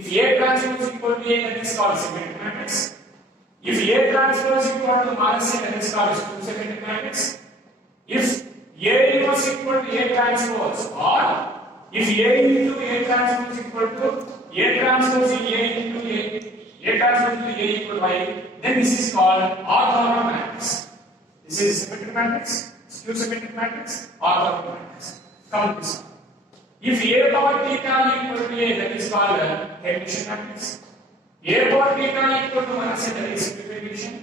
If A transpose equal to A, that is called symmetric matrix. If A transpose equal to minus A, that is called two-symmetric matrix. If A inverse equal to A transpose, or if A into A transpose equal to A transpose A into A transpose into A equal to Y, then this is called orthogonal matrix. This is symmetric matrix, skew symmetric matrix, orthogonal matrix. Come to this one. If A power theta equal to A, that is called Hermitian matrix. A power theta equal to minus A, that is simplified division.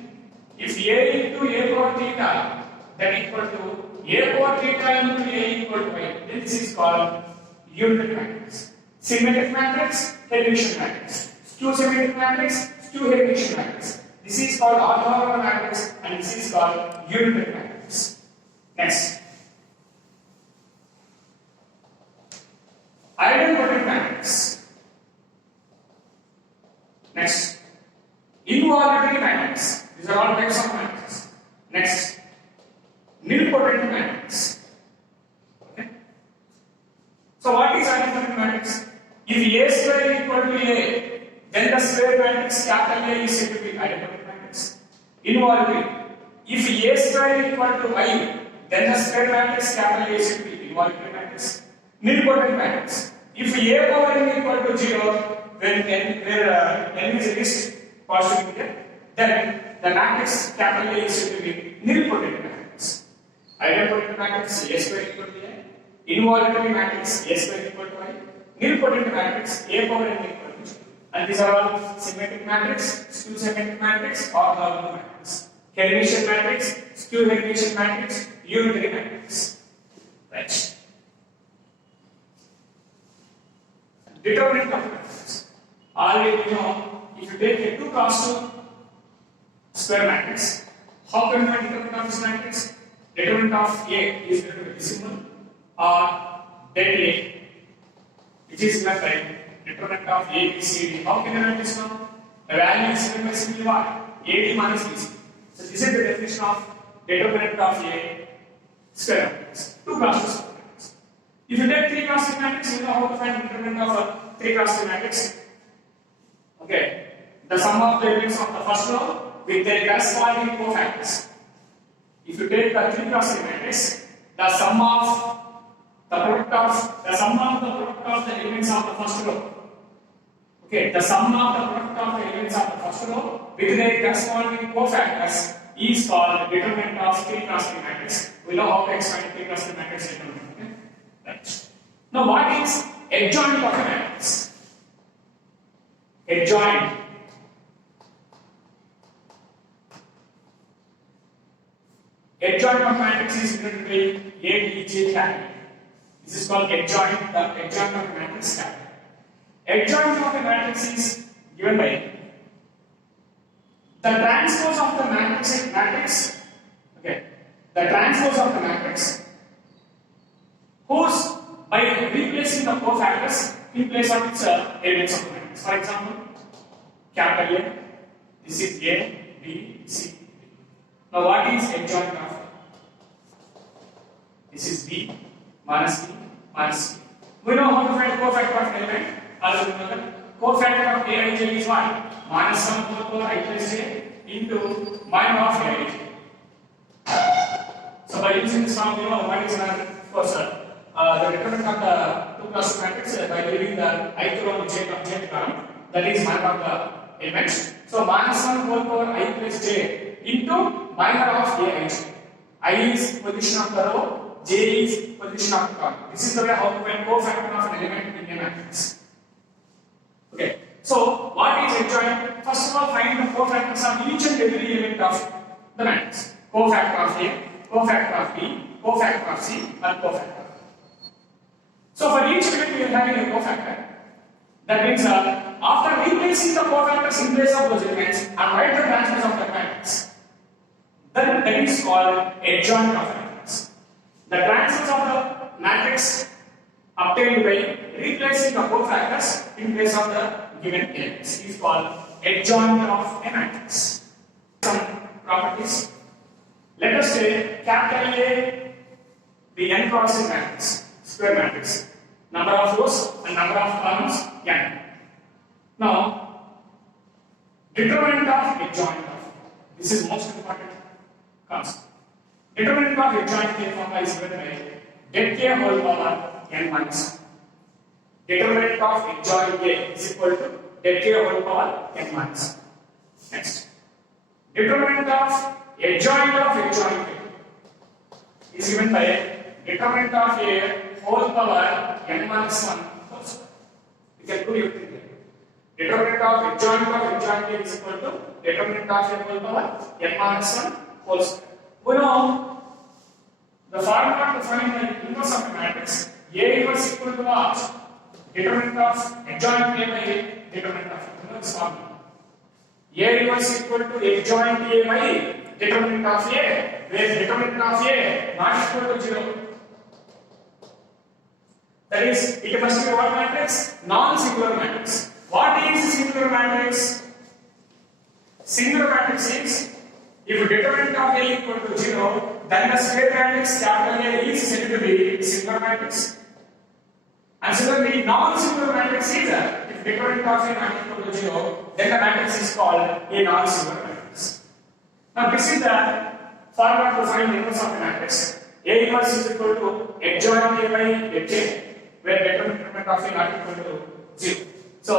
If A into A power theta, that equal to A power theta into A equal to Y, then this is called unitary matrix. Symmetric matrix, Hermitian matrix. Skew symmetric matrix, skew Hermitian matrix. This is called orthogonal matrix, and this is called unitary matrix. Next. Idempotent matrix. Next, involuntary matrix. These are all types of matrices. Next, nilpotent matrix. Okay. So what is idempotent matrix? If A square equal to A, then the square matrix capital A is said to be idempotent matrix. Involuntary. If A square equal to I, then the square matrix capital A is said to be involuntary matrix. Nilpotent matrix. If A power n equal to 0, when n is a least positive integer, then the matrix capital A is said to be nilpotent matrix. Idempotent matrix A square equal to A. Involuntary matrix A square equal to I. Nilpotent matrix A power n equal to 0. And these are all symmetric matrix, skew symmetric matrix, orthogonal matrix. Hermitian matrix, skew Hermitian matrix, unitary matrix. Right. Determinant of matrix. Already we know, if you take a 2 cross 2 square matrix, how can you find determinant of this matrix? Determinant of A is going to be decimal or dead A, which is left by determinant of A, B, C, D. How can you write this one? The value is given by simply what? AD minus BC. So this is the definition of determinant of A square matrix. 2 cross 2 square matrix. If you take 3 cross 3 matrix, you know how to find determinant of a 3 cross 3 matrix. Okay. The sum of the elements of the first row with their corresponding cofactors. If you take the 3 cross 3 matrix, the sum of the product of the elements of the first row. Okay, the sum of the product of the elements of the first row with their corresponding cofactors is called determinant of 3 cross 3 matrix. We know how to expand 3 cross 3 matrix determinant. Okay? Right. Now, what is adjoint of a matrix? Adjoint. Adjoint of matrix is written by A, B, J category. This is called adjoint, the adjoint of a matrix category. Adjoint of a matrix is given by the transpose of the matrix, okay, the transpose of the matrix whose by replacing the cofactors in place of its elements of the matrix. For example, capital A, this is A, B, C. Now what is adjoint of A? This is B minus B minus C. We know how to find cofactor of element. Also remember, cofactor of Aij is what? Minus 1 whole power I plus j into minor of Aij. So by using this form, you know what is of course the determinant of the 2 cross 2 matrix by leaving the ith row on j column, that is minor of the element. So minus 1 whole power I plus j into minor of Aij. I is position of the row, j is position of the column. This is the way how to find cofactor of an element in a matrix. Okay, so what is adjoint? First of all, find the cofactors of each and every element of the matrix. Cofactor of A, cofactor of B, cofactor of C, and cofactor. So for each element we are having a cofactor. That means after replacing the cofactors in place of those elements and write the transpose of the matrix, then that is called adjoint of a matrix. The transpose of the matrix obtained by replacing the cofactors in place of the given elements is called adjoint of a matrix. Some properties. Let us say capital A the n crossing matrix, square matrix. Number of rows and number of columns n. Now, determinant of adjoint of. This is most important concept. Determinant of adjoint K formula is given by det K whole power n minus 1. Determinant of adjoint K is equal to det K whole power n minus 1. Next. Determinant of adjoint K is given by determinant of A whole power n minus 1 whole square. We can do everything here. Determinant of adjoint K is equal to determinant of A whole power n minus 1 whole square. We know the formula to find the inverse of a matrix. A inverse equal to what? Determinant of adjoint A by determinant of A. You know this formula. A inverse equal to adjoint A by determinant of A, where determinant of A not equal to 0. That is, it must be what matrix? Non-singular matrix. What is singular matrix? Singular matrix is, if determinant of A equal to 0, then the square matrix capital A is said to be singular matrix. And similarly, non-singular matrix is, if determinant of A not equal to 0, then the matrix is called a non-singular matrix. Now, this is the formula to find the inverse of a matrix. A inverse is equal to adjoint A by det, where determinant of A not equal to 0. So,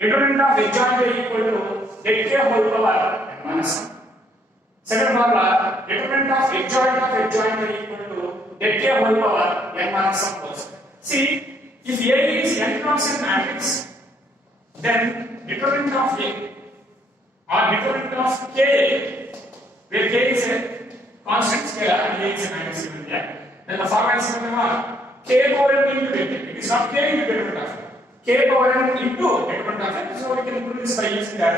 determinant of adjoint A equal to det K whole power n minus 1. Second formula, determinant of adjoint A equal to det K whole power n minus 1 whole square. See, if A is n cross n matrix, then determinant of A or determinant of K, where K is a constant scalar and A is a matrix given there, then the formula is given what? K power n into det. It is not K into determinant of A. K power n into determinant of A. So we can prove this by using the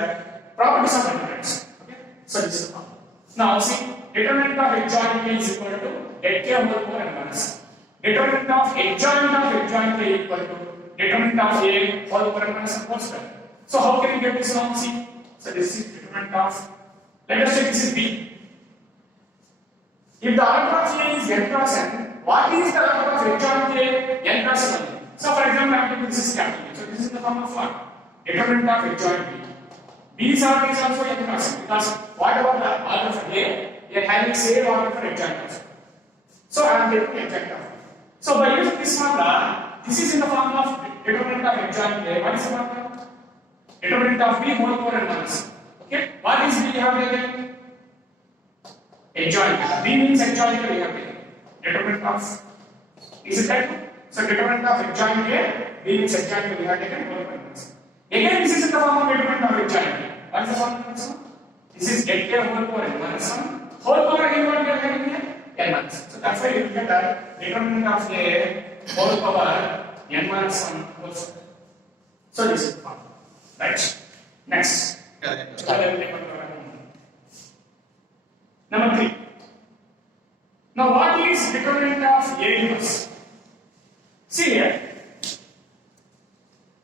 properties of determinants. Okay? So this is the formula. Now see, determinant of adjoint K is equal to det K whole power n minus 1. Determinant of adjoint K equal to determinant of A whole power n minus 1 whole square. So how can we get this now? See, so this is determinant of, let us say this is B. If the order of A is n cross n, what is the order of adjoint K? N cross n. So for example, I am taking this is capital A. So this is the form of what? Determinant of adjoint B. B's order is also n cross n, because whatever the order of A, we are having same order for adjoint also. So I am taking adjoint of. So by using this formula, this is in the form of determinant of adjoint A. What is the formula? Determinant of B whole power n minus 1. Okay? What is B we have taken? Adjoint. B means adjoint we have taken. Determinant of. Is it right? So determinant of adjoint A, B means adjoint we have taken whole power n minus 1. Again, this is in the form of determinant of adjoint A. What is the formula of this one? This is det K whole power n minus 1. Whole power again what we are having here? N minus 1. So that's why you get a determinant of A whole power n minus 1 whole square. So this is the formula. Right. Next. Number 3. Now what is determinant of A inverse? See here.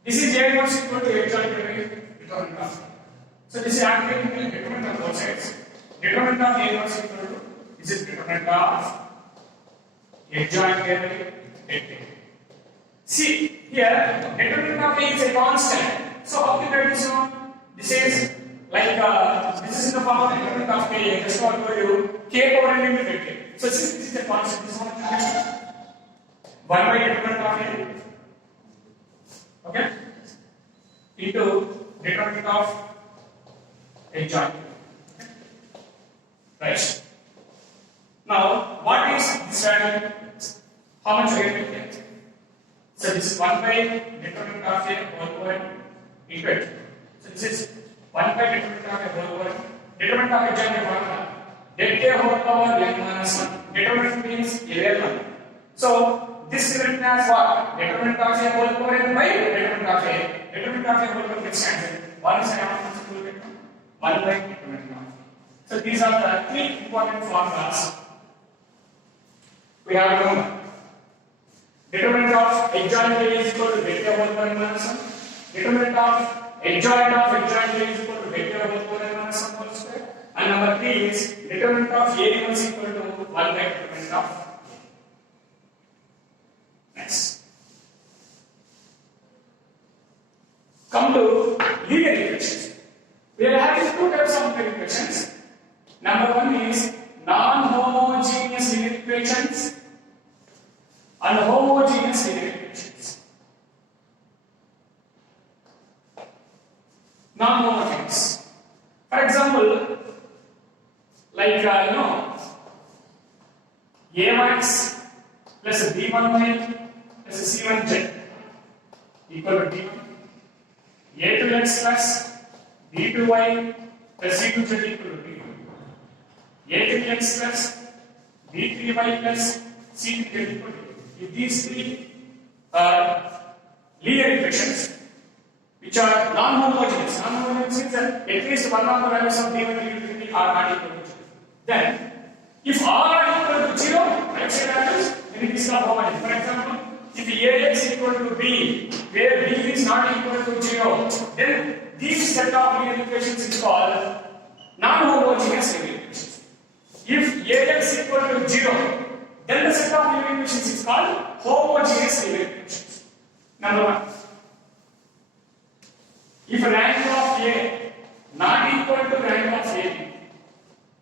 This is A inverse equal to adjoint determinant of. So this is actually determinant of both sides. Determinant of A inverse equal to, this is determinant of adjoint det. See here, determinant of A is a constant. So how can I do so? This is like this is in the form of determinant of K. Just want to tell you K power n into det. So since this is a constant, this one 1 by determinant of A, okay, into determinant of adjoint. Right. Now what is this value? How much we are going to get? So this is 1 by determinant of A whole power n into it. So this is 1 by determinant of A whole power n. Determinant of adjoint formula. Det K whole power n minus 1. Determinant means a real number. So this is written as what? Determinant of A whole power n by determinant of A. Determinant of A whole power gets cancelled. 1 is an multiple get 1 by determinant of A. So these are the 3 important formulas we have to remember. Determinant of adjoint A is equal to det K whole power n minus 1. Determinant of adjoint A is equal to det K whole power n minus 1 whole square. And number 3 is determinant of A inverse equal to 1 by determinant of A. Next. Come to non-homogeneous. For example, like A max plus B1y plus C1z equal to D1. A2x plus B2y plus C2z equal to D2. A3x plus B3y plus C3z equal to D2. If these three are linear equations which are non-homogeneous, non-homogeneous means that at least one of the values of D1, D2, D3 are not equal to 0. Then, if all are equal to 0, right side values, then it is not homogeneous. For example, if Ax equal to B, where B is not equal to 0, then this set of linear equations is called non-homogeneous linear equations. If Ax equal to 0, then the set of linear equations is called homogeneous linear equations. Number 1. If rank of A not equal to rank of AB,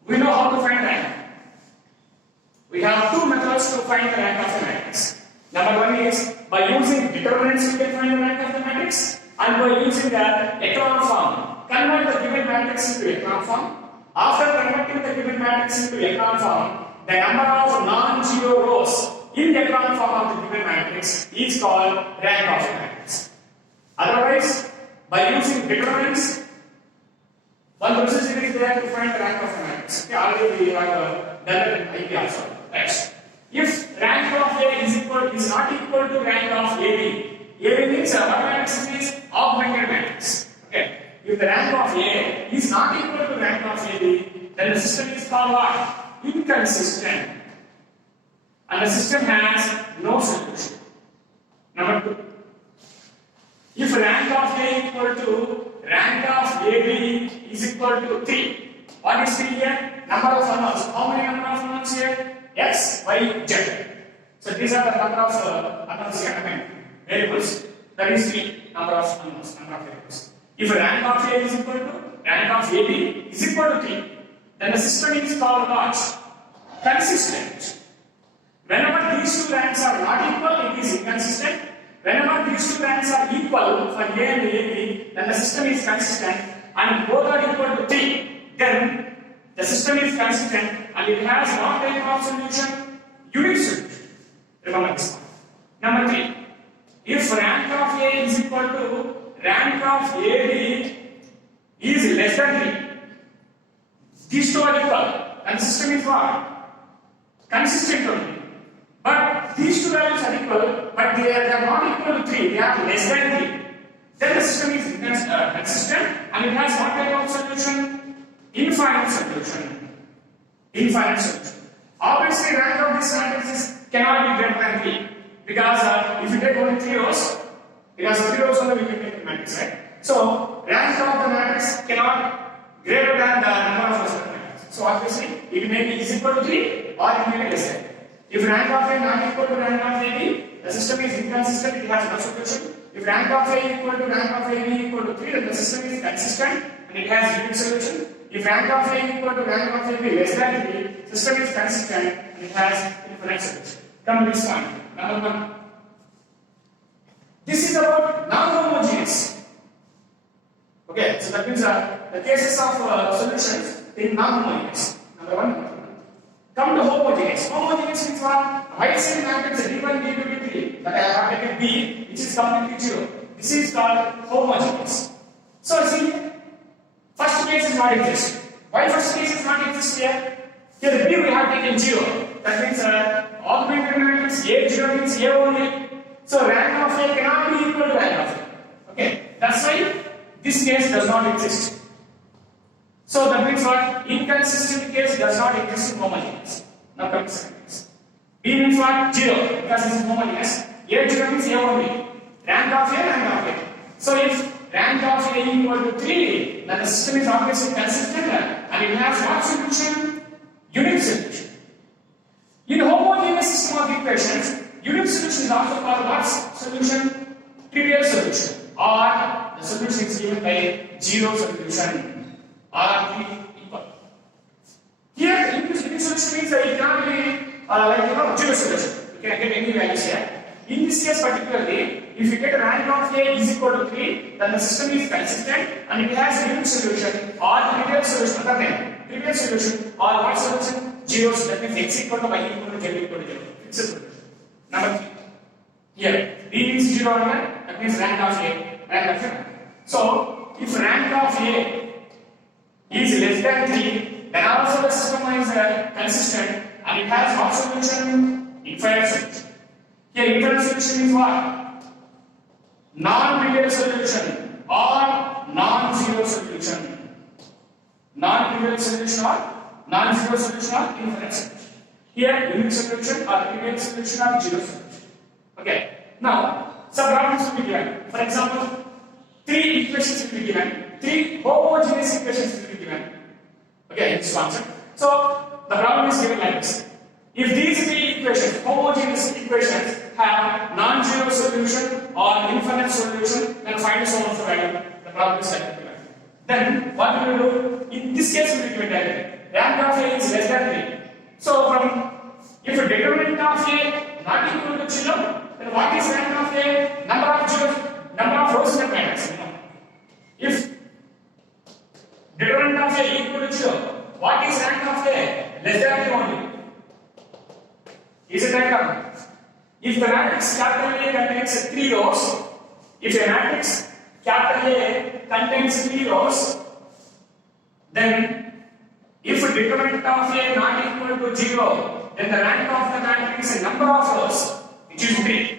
we know how to find rank. We have two methods to find the rank of a matrix. Number 1 is by using determinants we can find the rank of the matrix, and by using the echelon form. Convert the given matrix into echelon form. After converting the given matrix into echelon form, the number of non-zero rows in the echelon form of the given matrix is called rank of a matrix. Otherwise, by using determinants, one procedure is there to find the rank of a matrix. Okay, already we have done it in IP also. Right. If rank of A is not equal to rank of AB, AB means what matrix is augmented matrix. Okay. If the rank of A is not equal to rank of AB, then the system is called what? Inconsistent. And the system has no solution. Number 2. If rank of A equal to rank of AB is equal to 3, what is 3 here? Number of unknowns. How many number of unknowns here? X, Y, Z. So these are the number of unknowns here, I mean variables. That is 3 number of unknowns, number of variables. If rank of A is equal to rank of AB is equal to 3, then the system is called what? Consistent. Whenever these two ranks are not equal, it is inconsistent. Whenever these two ranks are equal for A and AB, then the system is consistent, and both are equal to 3, then the system is consistent and it has what type of solution? Unique solution. Remember this one. Number 3. If rank of A is equal to rank of AB is less than 3, these two are equal, and the system is what? Consistent only. But these two values are equal, but they are not equal to 3, they are less than 3. Then the system is consistent and it has what type of solution? Infinite solution. Infinite solution. Obviously, rank of this matrix cannot be greater than 3 because if you take only 3 rows, because 3 rows only we can make the matrix, right? So, rank of the matrix cannot greater than the number of rows of the matrix. So, obviously, it may be is equal to 3 or it may be less than 3. If rank of A not equal to rank of AB, the system is inconsistent, it has no solution. If rank of A equal to rank of AB equal to 3, then the system is consistent and it has unique solution. If rank of A equal to rank of AB less than 3, system is consistent and it has infinite solution. Come to this one. Number 1. This is about non-homogeneous. Okay, so that means the cases of solutions in non-homogeneous. Number 1. Come to homogeneous. Homogeneous means what? Right side matrix D1, D2, D3 that I have taken B, which is completely 0. This is called homogeneous. So see, first case is not exist. Why first case is not exist here? Here B we have taken 0. That means augmented matrix A0 means A only. So rank of A cannot be equal to rank of A. Okay, that's why this case does not exist. So that means what? Inconsistent case does not exist in homogeneous. Now come to second case. B means what? 0 because this is homogeneous. A0 means A only. Rank of A, rank of A. So if rank of A equal to 3, then the system is obviously consistent and it has what solution? Unique solution. In homogeneous system of equations, unique solution is also called what solution? Trivial solution, or the solution is given by 0 solution. Are 3 equal? Here, unique solution means that it cannot be 0 solution. You can get any values here. In this case particularly, if you get a rank of A is equal to 3, then the system is consistent and it has a unique solution or trivial solution. Other name, trivial solution or what solution? Zeros. That means x equal to y equal to z equal to 0. Fixed solution. Number 3. Here, D means 0 here. That means rank of A. Rank of A. So, if rank of A is less than 3, then also the system is consistent and it has what solution? Infinite solution. Here, infinite solution is what? Non-trivial solution or non-zero solution. Non-trivial solution or non-zero solution or infinite solution. Here, unique solution or trivial solution or zero solution. Okay. Now, some problems will be given. For example, 3 equations will be given. 3 homogeneous equations will be given. Okay, in this concept. So, the problem is given like this. If these 3 equations, homogeneous equations, have non-zero solution or infinite solution, then find the solution value. The problem is like that. Then, what we will do? In this case, we will give it directly. Rank of A is less than 3. So, if a determinant of A not equal to 0, then what is rank of A? Number of zeros, number of rows in the matrix. If determinant of A equal to 0, what is rank of A? Less than 3 only. Is it right or not? If the matrix capital A contains 3 rows, if a matrix capital A contains 3 rows, then if a determinant of A not equal to 0, then the rank of the matrix is number of rows, which is 3.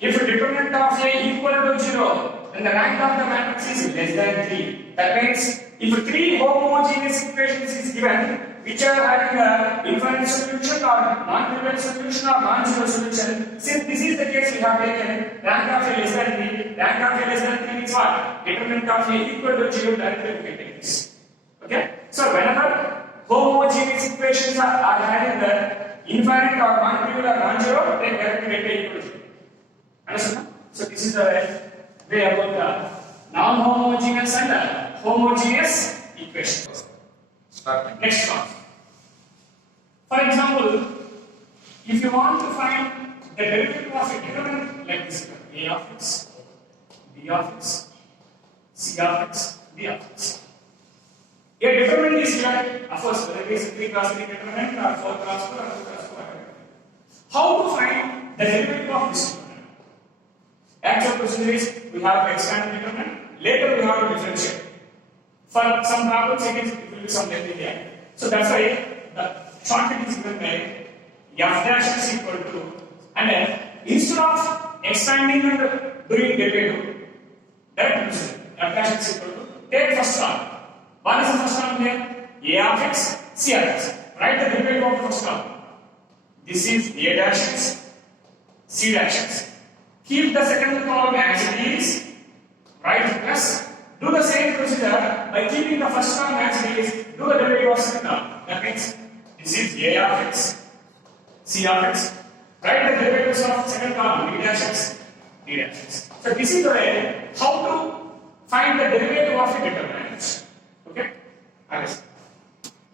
If a determinant of A equal to 0, then the rank of the matrix is less than 3. That means if 3 homogeneous equations is given, which are having a infinite solution or non-trivial solution or non-zero solution, since this is the case, we have taken rank of A less than 3. Rank of A less than 3 means what? Determinant of A equal to 0, directly we can take this. Okay? So whenever homogeneous equations are having the infinite or non-trivial or non-zero, then directly we take equal to 0. Understand? So this is the way about the non-homogeneous and the homogeneous equations. Next one. For example, if you want to find the derivative of a determinant like this, A of x, B of x, C of x, D of x. A determinant is given, of course, whether it is 3 cross 3 determinant or 4 cross 4 or 2 cross 4. How to find the derivative of this determinant? Actual procedure is we have to expand the determinant, later we have to differentiate. For some problems, it will be some lengthy here. So that's why the shortcut is given by f dash is equal to, and then instead of expanding and doing derivative, direct procedure, f dash is equal to, take first term. What is the first term here? A of x, C of x. Write the derivative of the first term. This is A dash x, C dash x. Keep the second column as it is, write plus. Do the same procedure by keeping the first term as it is, do the derivative of second term. That means this is A of x, C of x. Write the derivatives of second term, D dash x, D dash x. So this is the way how to find the derivative of a determinant. Okay? Understand?